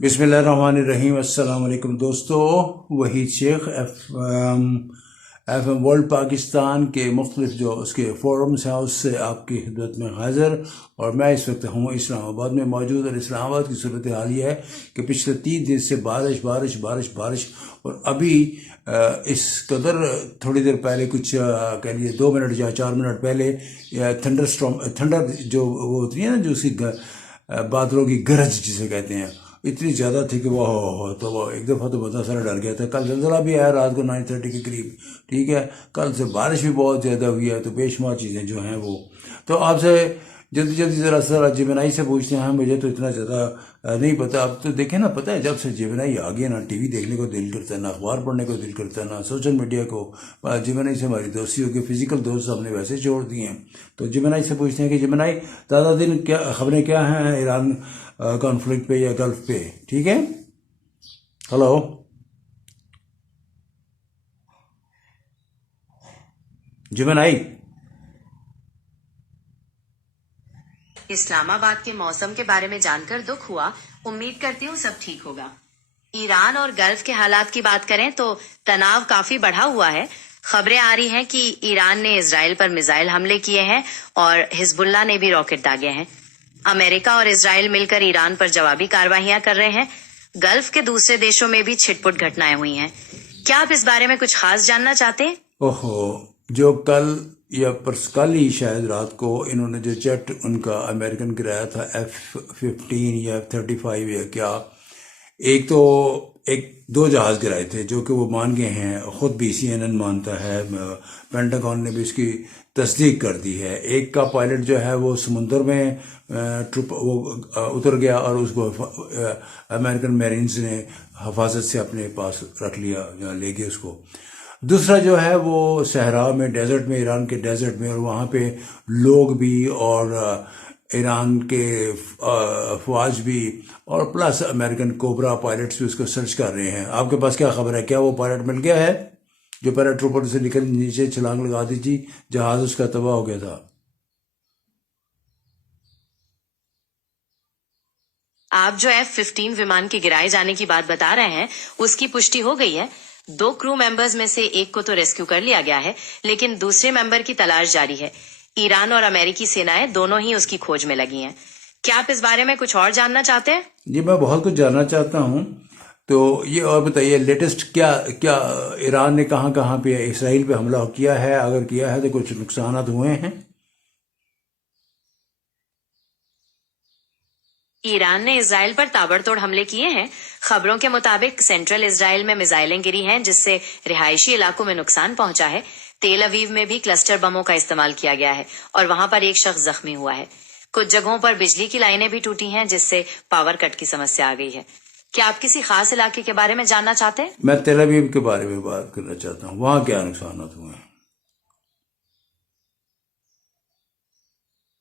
बिस्मिल्लाहिर्रहमानिर्रहीम। अस्सलाम वालेकुम दोस्तों, Waheed Shaikh F M world Pakistan के मुख्तलिफ जो उसके फोरम्स हैं उससे आपकी खिदमत में हाज़िर। और मैं इस वक्त हूँ इस्लामाबाद में मौजूद। और इस्लामाबाद की सूरत हाल ये है कि पिछले 3 दिन से बारिश बारिश बारिश बारिश। और अभी इस कदर थोड़ी देर पहले कुछ कह लिए 2 मिनट या 4 मिनट पहले थंडर स्टॉर्म थंडर जो वो होती है ना, जो उसकी बादलों की गरज जिसे कहते हैं, इतनी ज़्यादा थी कि वो हो तो वो एक दफ़ा तो बंदा सारा डर गया था। कल जलजला भी आया रात को 9:30 के करीब। ठीक है, कल से बारिश भी बहुत ज़्यादा हुई है। तो बेशुमार चीज़ें जो हैं वो, तो आपसे जल्दी जल्दी ज़रा जिमनाई से पूछते हैं। मुझे तो इतना ज़्यादा नहीं पता। अब तो देखें ना, पता है जब से जिमनाई आ गया ना, टीवी देखने को दिल करता है ना, अखबार पढ़ने को दिल करता है ना, सोशल मीडिया को। जिमनाई से हमारी दोस्ती होगी, फिजिकल दोस्त हमने वैसे छोड़ दिए हैं। तो जिमनाई से पूछते हैं कि जिमनाई, ज़्यादा दिन क्या खबरें क्या हैं ईरान कॉन्फ्लिक्ट पे या गल्फ पे? ठीक है, हेलो जिमनाई। इस्लामाबाद के मौसम के बारे में जानकर दुख हुआ। उम्मीद करती हूँ सब ठीक होगा। ईरान और गल्फ के हालात की बात करें तो तनाव काफी बढ़ा हुआ है। खबरें आ रही हैं कि ईरान ने इजराइल पर मिसाइल हमले किए हैं और हिजबुल्लाह ने भी रॉकेट दागे हैं। अमेरिका और इजराइल मिलकर ईरान पर जवाबी कार्रवाइयां कर रहे हैं। गल्फ के दूसरे देशों में भी छिटपुट घटनाएं हुई हैं। क्या आप इस बारे में कुछ खास जानना चाहते हैं? ओहो, जो कल या कल ही शायद रात को इन्होंने जो जेट उनका अमेरिकन गिराया था F-15 या F-35 या क्या, एक तो एक दो जहाज गिराए थे जो कि वो मान गए हैं। खुद भी CNN मानता है, पेंटागन ने भी इसकी तस्दीक कर दी है। एक का पायलट जो है वो समुंदर में ट्रुप वो उतर गया और उसको अमेरिकन मेरीन्स ने हिफाजत से अपने पास रख लिया या ले गए उसको। दूसरा जो है वो सहरा में, डेजर्ट में, ईरान के डेजर्ट में, और वहाँ पे लोग भी और ईरान के अफवाज भी और प्लस अमेरिकन कोबरा पायलट्स भी उसको सर्च कर रहे हैं। आपके पास क्या खबर है? क्या वो पायलट मिल गया है जो पैराट्रूपर से निकल नीचे छलांग लगा दी थी, जहाज उसका तबाह हो गया था? आप जो F-15 विमान के गिराए जाने की बात बता रहे हैं उसकी पुष्टि हो गई है। 2 क्रू मेंबर्स में से एक को तो रेस्क्यू कर लिया गया है, लेकिन दूसरे मेंबर की तलाश जारी है। ईरान और अमेरिकी सेनाएं दोनों ही उसकी खोज में लगी हैं। क्या आप इस बारे में कुछ और जानना चाहते हैं? जी, मैं बहुत कुछ जानना चाहता हूँ। तो ये और बताइए, लेटेस्ट क्या क्या ईरान ने कहाँ कहाँ पे इसराइल पे हमला किया है? अगर किया है तो कुछ नुकसान हुए हैं? ईरान ने इजराइल पर ताबड़तोड़ हमले किए हैं। खबरों के मुताबिक सेंट्रल इजराइल में मिसाइलें गिरी हैं जिससे रिहायशी इलाकों में नुकसान पहुंचा है। तेल अवीव में भी क्लस्टर बमों का इस्तेमाल किया गया है और वहां पर एक शख्स जख्मी हुआ है। कुछ जगहों पर बिजली की लाइनें भी टूटी हैं जिससे पावर कट की समस्या आ गई है। क्या आप किसी खास इलाके के बारे में जानना चाहते हैं? मैं तेल अवीव के बारे में बात करना चाहता हूँ, वहाँ क्या नुकसान हुए हैं?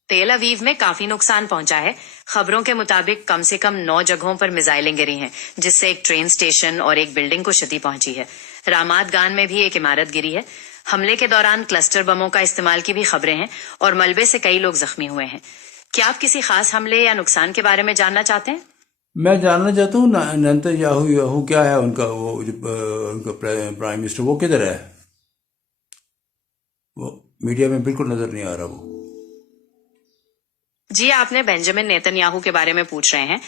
तेल अवीव में काफी नुकसान पहुंचा है। खबरों के मुताबिक कम से कम 9 जगहों पर मिसाइलें गिरी हैं जिससे एक ट्रेन स्टेशन और एक बिल्डिंग को क्षति पहुंची है। रामात गान में भी एक इमारत गिरी है। हमले के दौरान क्लस्टर बमों का इस्तेमाल की भी खबरें हैं और मलबे से कई लोग जख्मी हुए हैं। क्या आप किसी खास हमले या नुकसान के बारे में जानना चाहते हैं? मैं जानना चाहता हूँ नेतन्याहू याहू क्या है उनका, वो जो उनका प्राइम मिनिस्टर, वो किधर है? वो मीडिया में बिल्कुल नजर नहीं आ रहा वो। जी, आपने बेंजामिन नेतन्याहू के बारे में पूछ रहे हैं।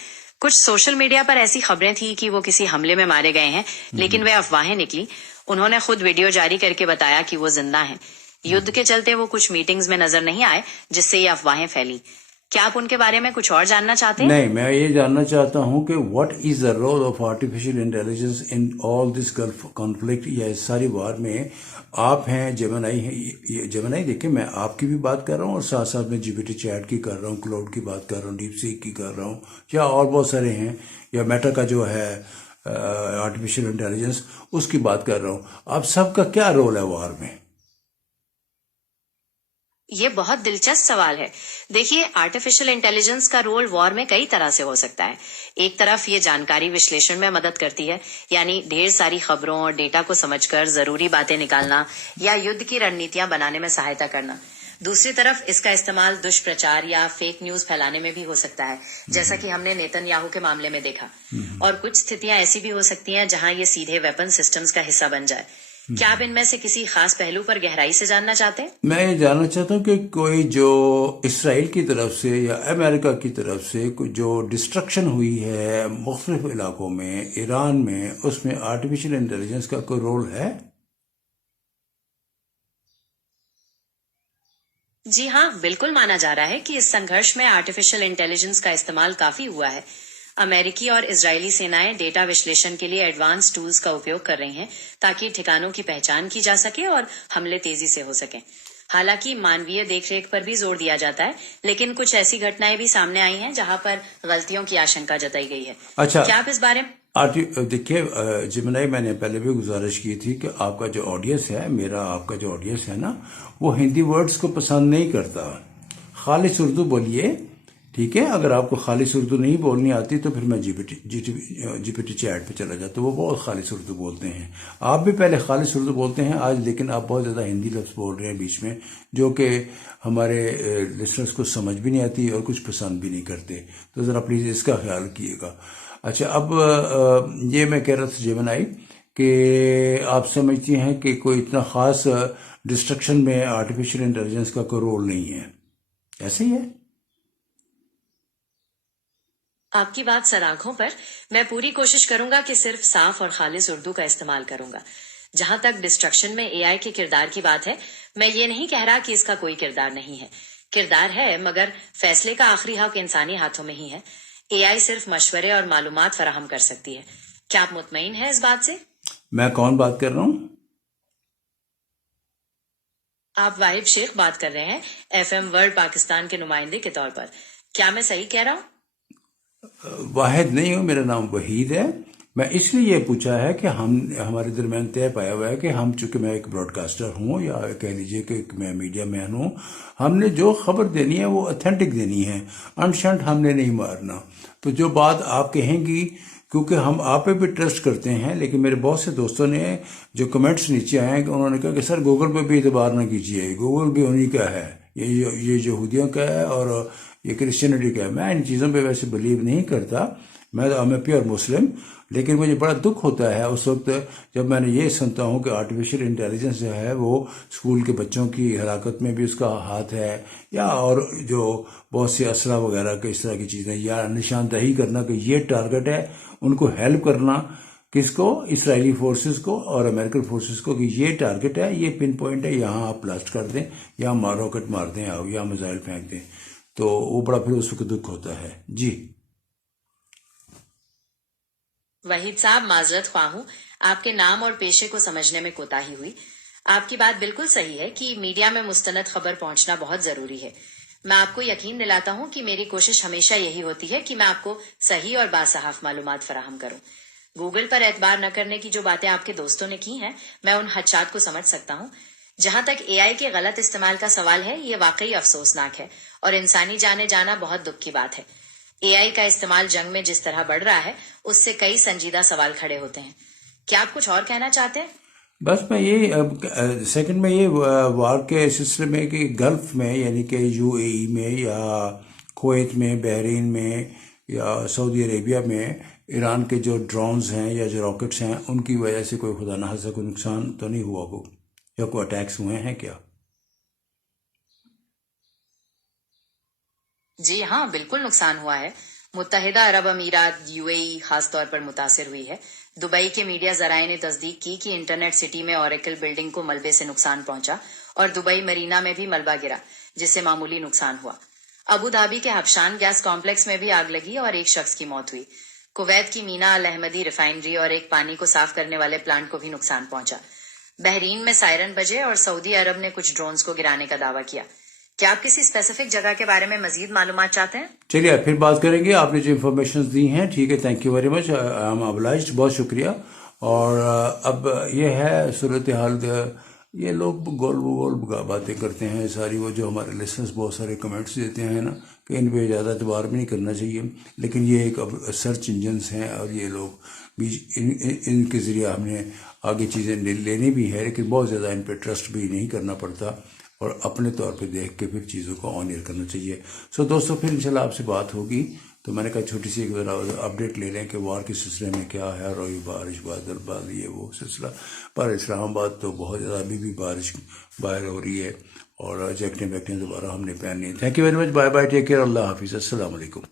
कुछ सोशल मीडिया पर ऐसी खबरें थी कि वो किसी हमले में मारे गए हैं, लेकिन वे अफवाहें निकली। उन्होंने खुद वीडियो जारी करके बताया कि वो जिंदा हैं। युद्ध के चलते वो कुछ मीटिंग्स में नजर नहीं आए जिससे ये अफवाहें फैली। क्या आप उनके बारे में कुछ और जानना चाहते हैं? नहीं, मैं ये जानना चाहता हूँ कि what is the role of artificial intelligence in all this gulf conflict, या इस सारी वार में। आप हैं, जेमिनाई है, ये जेमिनाई देखिए, मैं आपकी भी बात कर रहा हूँ और साथ साथ में जीपीटी चैट की कर रहा हूँ, क्लाउड की बात कर रहा हूँ, डीप सीक की कर रहा हूँ, या और बहुत सारे हैं, या मेटा का जो है आर्टिफिशियल इंटेलिजेंस, उसकी बात कर रहा हूँ। आप सबका क्या रोल है वार में? ये बहुत दिलचस्प सवाल है। देखिए, आर्टिफिशियल इंटेलिजेंस का रोल वॉर में कई तरह से हो सकता है। एक तरफ ये जानकारी विश्लेषण में मदद करती है, यानी ढेर सारी खबरों और डेटा को समझकर जरूरी बातें निकालना या युद्ध की रणनीतियां बनाने में सहायता करना। दूसरी तरफ इसका इस्तेमाल दुष्प्रचार या फेक न्यूज फैलाने में भी हो सकता है, जैसा कि हमने नेतन्याहू के मामले में देखा। और कुछ स्थितियां ऐसी भी हो सकती हैं जहां ये सीधे वेपन सिस्टम्स का हिस्सा बन जाए। क्या आप इनमें से किसी खास पहलू पर गहराई से जानना चाहते हैं? मैं ये जानना चाहता हूँ कि कोई जो इसराइल की तरफ से या अमेरिका की तरफ से कोई जो डिस्ट्रक्शन हुई है मुख्तलिफ इलाकों में, ईरान में, उसमें आर्टिफिशियल इंटेलिजेंस का कोई रोल है? जी हाँ, बिल्कुल माना जा रहा है कि इस संघर्ष में आर्टिफिशियल इंटेलिजेंस का इस्तेमाल काफी हुआ है। अमेरिकी और इजरायली सेनाएं डेटा विश्लेषण के लिए एडवांस टूल्स का उपयोग कर रही हैं ताकि ठिकानों की पहचान की जा सके और हमले तेजी से हो सकें। हालांकि मानवीय देखरेख पर भी जोर दिया जाता है, लेकिन कुछ ऐसी घटनाएं भी सामने आई हैं जहां पर गलतियों की आशंका जताई गई है। अच्छा, क्या आप इस बारे में? देखिए जिमनाई, मैंने पहले भी गुजारिश की थी कि आपका जो ऑडियंस है, मेरा आपका जो ऑडियंस है ना, वो हिंदी वर्ड्स को पसंद नहीं करता। खालिस उर्दू बोलिए, ठीक है? अगर आपको खालिस उर्दू नहीं बोलनी आती तो फिर मैं जीपीटी चैट पे चला जाता हूँ। वो बहुत खालिस उर्दू बोलते हैं। आप भी पहले खालिस उर्दू बोलते हैं आज, लेकिन आप बहुत ज़्यादा हिंदी लफ्ज़ बोल रहे हैं बीच में, जो कि हमारे लिसनर्स को समझ भी नहीं आती और कुछ पसंद भी नहीं करते। तो ज़रा प्लीज़ इसका ख्याल कीजिएगा। अच्छा, अब ये मैं कह रहा था जेमनाई कि आप समझती हैं कि कोई इतना ख़ास डिस्ट्रक्शन में आर्टिफिशियल इंटेलिजेंस का कोई रोल नहीं है, ऐसे ही है? आपकी बात सराखों पर। मैं पूरी कोशिश करूंगा कि सिर्फ साफ और खालिस उर्दू का इस्तेमाल करूंगा। जहां तक डिस्ट्रक्शन में एआई के किरदार की बात है, मैं ये नहीं कह रहा कि इसका कोई किरदार नहीं है। किरदार है, मगर फैसले का आखिरी हक इंसानी हाथों में ही है। एआई सिर्फ मशवरे और मालूमात फराहम कर सकती है। क्या आप मुतमईन हैं इस बात से? मैं कौन बात कर रहा हूँ? आप वाहिद शेख बात कर रहे हैं, एफएम वर्ल्ड पाकिस्तान के नुमाइंदे के तौर पर। क्या मैं सही कह रहा हूँ? वाहिद नहीं हूँ, मेरा नाम वहीद है। मैं इसलिए ये पूछा है कि हमारे दरमियान तय पाया हुआ है कि हम, चूंकि मैं एक ब्रॉडकास्टर हूँ या कह लीजिए कि मैं मीडिया मैन हूँ, हमने जो खबर देनी है वो ऑथेंटिक देनी है, अनशंट हमने नहीं मारना। तो जो बात आप कहेंगी, क्योंकि हम आप पे भी ट्रस्ट करते हैं, लेकिन मेरे बहुत से दोस्तों ने जो कमेंट्स नीचे आए हैं, उन्होंने कहा कि सर गूगल पे भी एतबार ना कीजिए, गूगल भी उन्हीं का है, ये यहूदियों का है और ये क्रिश्चियनिटी का है। मैं इन चीज़ों पे वैसे बिलीव नहीं करता, मैं तो मैं प्योर मुस्लिम। लेकिन मुझे बड़ा दुख होता है उस वक्त जब मैंने ये सुनता हूँ कि आर्टिफिशियल इंटेलिजेंस जो है वो स्कूल के बच्चों की हलाकत में भी उसका हाथ है, या और जो बहुत से असला वगैरह के इस तरह की चीज़ें, या निशानदही करना कि ये टारगेट है, उनको हेल्प करना, किसको? इसराइली फोर्सेस को और अमेरिकन फोर्सेस को, कि ये टारगेट है, ये पिन पॉइंट है, यहाँ आप ब्लास्ट कर दें या रॉकेट मार दें या मिसाइल फेंक दें। तो वो बड़ा फिर उस वक्त दुख होता है। जी वहीद साहब, माजरत ख्वाह हूँ, आपके नाम और पेशे को समझने में कोताही हुई। आपकी बात बिल्कुल सही है कि मीडिया में मुस्तनद खबर पहुंचना बहुत जरूरी है। मैं आपको यकीन दिलाता हूँ कि मेरी कोशिश हमेशा यही होती है कि मैं आपको सही और बासाफ मालूमात फराहम करूँ। गूगल पर एतबार न करने की जो बातें आपके दोस्तों ने की हैं, मैं उन हदशात को समझ सकता हूँ। जहां तक एआई के गलत इस्तेमाल का सवाल है, ये वाकई अफसोसनाक है और इंसानी जाने जाना बहुत दुख की बात है। एआई का इस्तेमाल जंग में जिस तरह बढ़ रहा है, उससे कई संजीदा सवाल खड़े होते हैं। क्या आप कुछ और कहना चाहते हैं? बस मैं ये सेकंड में ये वार के सिलसिले में कि गल्फ में, यानी कि यूएई में या कुवैत में, बहरीन में या सऊदी अरेबिया में ईरान के जो ड्रोन्स हैं या जो रॉकेट्स हैं, उनकी वजह से कोई खुदा न खास्ता कोई नुकसान तो नहीं हुआ हो, या कोई अटैक्स हुए हैं क्या? जी हाँ, बिल्कुल नुकसान हुआ है। मुत्तहिदा अरब अमीरात यूएई खास तौर पर मुतासिर हुई है। दुबई के मीडिया जराये ने तस्दीक की कि इंटरनेट सिटी में ओरेकल बिल्डिंग को मलबे से नुकसान पहुंचा और दुबई मरीना में भी मलबा गिरा, जिससे मामूली नुकसान हुआ। अबू धाबी के हबशान गैस कॉम्प्लेक्स में भी आग लगी और एक शख्स की मौत हुई। कुवैत की मीना अल अहमदी रिफाइनरी और एक पानी को साफ करने वाले प्लांट को भी नुकसान पहुंचा। बहरीन में सायरन बजे और सऊदी अरब ने कुछ ड्रोन्स को गिराने का दावा किया। क्या आप किसी स्पेसिफिक जगह के बारे में मजीद मालूमात चाहते हैं? चलिए फिर बात करेंगे। आपने जो इन्फॉर्मेशन दी हैं, ठीक है, thank you very much, I am obliged, बहुत शुक्रिया। और अब ये है सूरत हाल, ये लोग गोल गोल बातें करते हैं सारी, वो जो हमारे लिसनर्स बहुत सारे कमेंट्स देते हैं ना, कि इन पर ज़्यादा एतबार भी नहीं करना चाहिए, लेकिन ये एक अब सर्च इंजन्स हैं और ये लोग बीच इनके ज़रिए हमने आगे चीज़ें लेनी भी है, लेकिन बहुत ज़्यादा इन पर ट्रस्ट भी नहीं करना पड़ता। और अपने तौर पे देख के फिर चीज़ों को ऑन एयर करना चाहिए। सो दोस्तों, फिर इंशाल्लाह आपसे बात होगी। तो मैंने कहा छोटी सी एक अपडेट ले लें कि वार के सिलसिले में क्या है, और ये बारिश बादल बाद ये वो सिलसिला। पर इस्लामाबाद तो बहुत ज़्यादा अभी भी बारिश बाहर हो रही है, और जैकेटें वैकेटें दोबारा हमने पहननी है। Thank you very much, bye bye, take care, अल्लाह हाफिज़, अस्सलाम वालेकुम।